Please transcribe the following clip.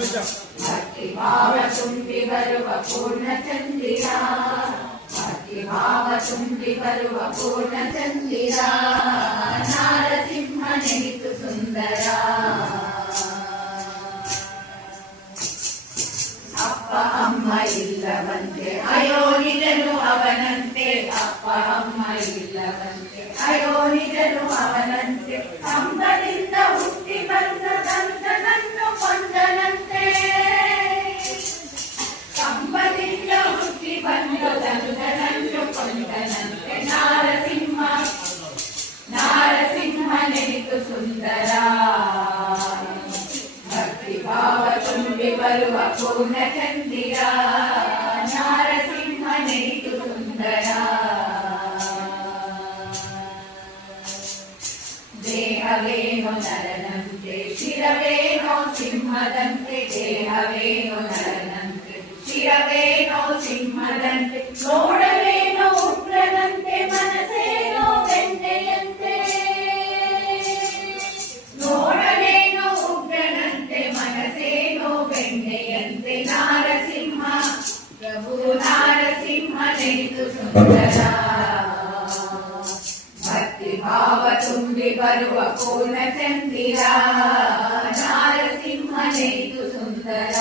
ಭಕ್ತಿ ಭಾವ ತುಂಬಿ ಬರುವ ಪೂರ್ಣಚಂದಿರ, ಭಕ್ತಿ ಭಾವ ತುಂಬಿ ಬರುವ ಪೂರ್ಣಚಂದಿರ, ನಾರಸಿಂಹ ನೆನಿತು ಸುಂದರ. ಅಪ್ಪ ಅಮ್ಮ ಇಲ್ಲವಂತೆ ಅಯೋನಿಜನು ಅವನಂತೆ, ಅಪ್ಪ ಅಮ್ಮ ಇಲ್ಲವಂತೆ ಅಯೋನಿಜನು ಅವನಂತೆ, ಕಂಬದಿಂದ ಹುಟ್ಟಿ ಬಂದ ದಂತನನ್ನು ಕೊಂದನಂತೆ, ಕಂಬದಿಂದ ಹುಟ್ಟಿ ಬಂದ ದಂತನನ್ನು ಕೊಂದನಂತೆ, ನಾರಸಿಂಹ ನಾರಸಿಂಹ ನೆನಿತು ಸುಂದರ. ಭಕ್ತಿ ಭಾವ ತುಂಬಿ ಬರುವ ಪೂರ್ಣಚಂದಿರ, ನಾರಸಿಂಹ ನೆನಿತು ಸುಂದರ. ದೇಹವೇನೋ ನರನಂತೆ ಶಿರವೇನೋ ಸಿಂಹದಂತೆ, ದೇಹವೇನೋ ನರನಂತೆ ಶಿರವೇನೋ ಸಿಂಹದಂತೆ, ನೋಡವೇನೋ ಉಗ್ರನಂತೆ ಮನಸ್ಸೇನೋ ಬೆಣ್ಣೆಯಂತೆ, ನೋಡವೇನೋ ಉಗ್ರನಂತೆ ಮನಸ್ಸೇನೋ ಬೆಣ್ಣೆಯಂತೆ, ನಾರಸಿಂಹ ಪ್ರಭು ನಾರಸಿಂಹ ನೆನಿತು ಸುಂದರ. ಭಕ್ತಿ ಭಾವ ತುಂಬಿ ಬರುವ ಪೂರ್ಣಚಂದಿರ, ನಾರಸಿಂಹ ನೆನಿತು ಸುಂದರ.